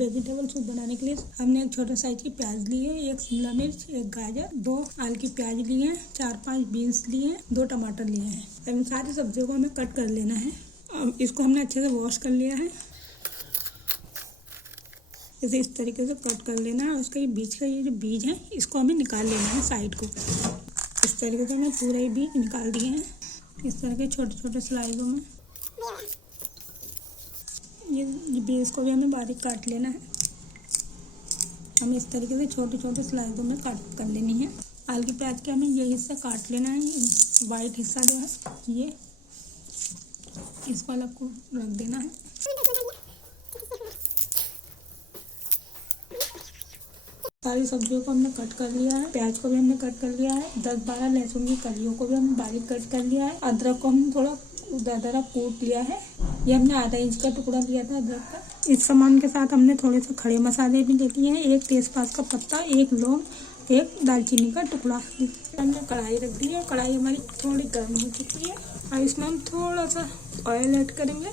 Vegetable soup बनाने के लिए हमने एक छोटा साइज की प्याज ली है, एक शिमला मिर्च, एक गाजर, 2 आल की प्याज लिए हैं, 4-5 बीन्स लिए हैं, 2 टमाटर लिए हैं। इन सारी सब्जियों को हमें कट कर लेना है। इसको हमने अच्छे से वॉश कर लिया है। इसे इस तरीके से कट कर लेना है। उसका ये बीच का ये जो बीज है इसको हमें निकाल लेना है साइड को। इस तरीके से हमें पूरा ही बीज निकाल दिए हैं। इस तरह के छोटे छोटे स्लाइसों में ये बीज को भी हमें बारीक काट लेना है। हमें इस तरीके से छोटे छोटे स्लाइसों में काट कर लेनी है। आलू की प्याज के हमें ये हिस्सा काट लेना है। वाइट हिस्सा जो है ये इस वाला को रख देना है। सारी सब्जियों को हमने कट कर लिया है। प्याज को भी हमने कट कर लिया है। 10-12 लहसुन की कलियों को भी हमने बारीक कट कर लिया है। अदरक को हम थोड़ा दरदरा कूट लिया है। ये हमने आधा इंच का टुकड़ा लिया था अदरक का। इस सामान के साथ हमने थोड़े से खड़े मसाले भी ले लिए हैं। 1 तेजपात का पत्ता, 1 लौंग, 1 दालचीनी का टुकड़ा। हमने कढ़ाई रख दी है। कढ़ाई हमारी थोड़ी गर्म हो चुकी है। और इसमें हम थोड़ा सा ऑयल ऐड करेंगे।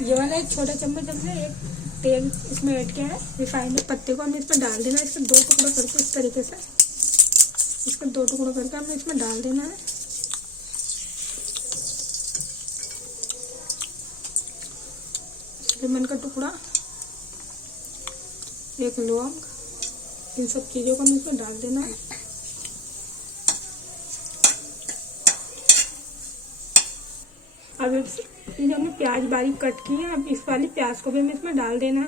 ये वाला एक छोटा चम्मच हमने एक तेल इसमें ऐड किया है। रिफाइंड पत्ते को हमें इसमें डाल देना है। इसमें 2 टुकड़ा करके इस तरीके से इसको 2 टुकड़ा करके हमें इसमें डाल देना है। लेमन का टुकड़ा, 1 लौंग, इन सब चीज़ों को हमें इसमें डाल देना है। अब जो हमने प्याज बारीक कट की है, अब इस वाली प्याज को भी हमें इसमें डाल देना है।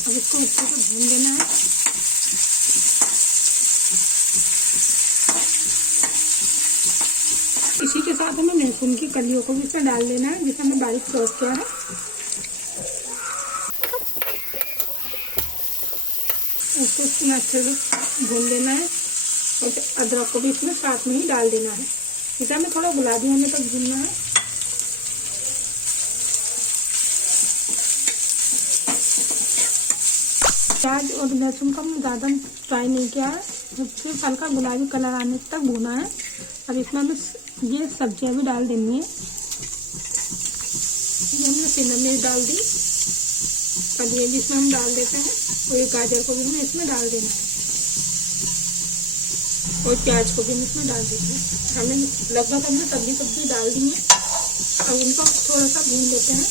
अब इसको अच्छे से भून देना है। इसी के साथ हमें लहसुन की कलियों को भी इसमें डाल देना है, जिसे हमने बारीक चॉप किया है। इसको इसमें अच्छे से भून लेना है। और अदरक को भी इसमें साथ में ही डाल देना है। इसे हमें थोड़ा गुलाबी होने तक भूनना है। प्याज और लहसुन को हमने ज़्यादा फ्राई नहीं किया है, सिर्फ हल्का गुलाबी कलर आने तक भूना है। अब इसमें हमें ये सब्जियां भी डाल देनी है। ये हमने शिमला मिर्च डाल दी। अब ये भी इसमें हम डाल देते हैं। और ये गाजर को भी हमें इसमें डाल देना है। और प्याज को भी हम इसमें डाल देते हैं। हमने लगभग सब्जी डाल दी है। अब इनको थोड़ा सा भून लेते हैं।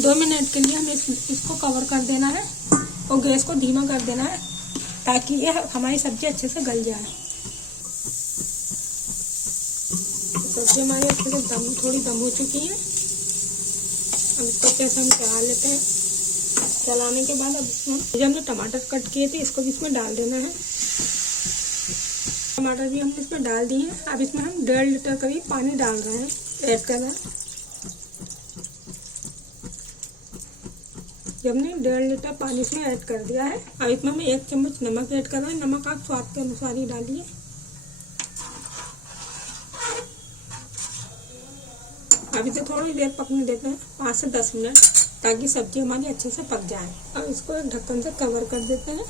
दो मिनट के लिए हमें इसको कवर कर देना है और गैस को धीमा कर देना है, ताकि ये हमारी सब्जी अच्छे से गल जाए। सब्जी हमारी अच्छे से थोड़ी दम हो चुकी है। अब इसको अच्छे से हम चला लेते हैं। चलाने के बाद अब इसमें जो हमने टमाटर कट किए थे इसको भी इसमें डाल देना है। टमाटर भी हमने इसमें डाल दिए हैं। अब इसमें हम 1.5 लीटर करीब पानी डाल रहे हैं, ऐड कर रहे हैं। जब हमने 1.5 लीटर पानी इसमें ऐड कर दिया है, अब इसमें हमें 1 चम्मच नमक ऐड कर रहे हैं। नमक आप स्वाद के अनुसार ही डालिए। अब इसे थोड़ी देर पकने देते हैं, 5 से 10 मिनट, ताकि सब्जी हमारी अच्छे से पक जाए। अब इसको एक ढक्कन से कवर कर देते हैं।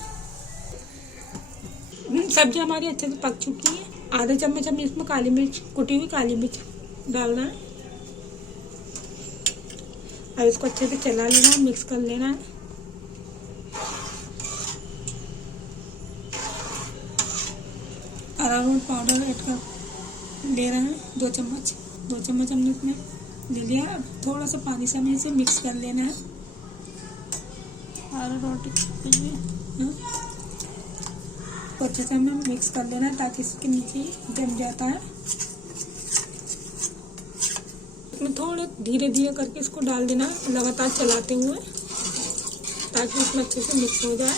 सब्जी हमारी अच्छे से पक चुकी है। आधा चम्मच हमने इसमें काली मिर्च, कुटी हुई काली मिर्च डालना है। अब इसको अच्छे से चला लेना है, मिक्स कर लेना है। अरारोट पाउडर ऐड कर दे रहे हैं, 2 चम्मच। 2 चम्मच हमने इसमें ले लिया। अब थोड़ा सा पानी से हमें इसे मिक्स कर लेना है। अरारोट को अच्छे से हमें मिक्स कर लेना है, ताकि इसके नीचे जम जाता है। इसमें थोड़े धीरे धीरे करके इसको डाल देना है, लगातार चलाते हुए, ताकि इसमें अच्छे से मिक्स हो जाए।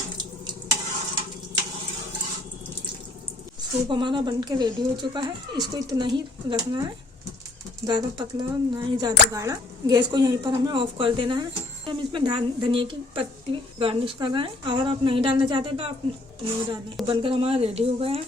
सूप हमारा बनके रेडी हो चुका है। इसको इतना ही रखना है, ज़्यादा पतला ना ही ज़्यादा गाढ़ा। गैस को यहीं पर हमें ऑफ कर देना है। हम इसमें धनिया की पत्ती गार्निश कर रहे हैं। अगर आप नहीं डालना चाहते तो आप नहीं डालें। बनकर हमारा रेडी हो गया है।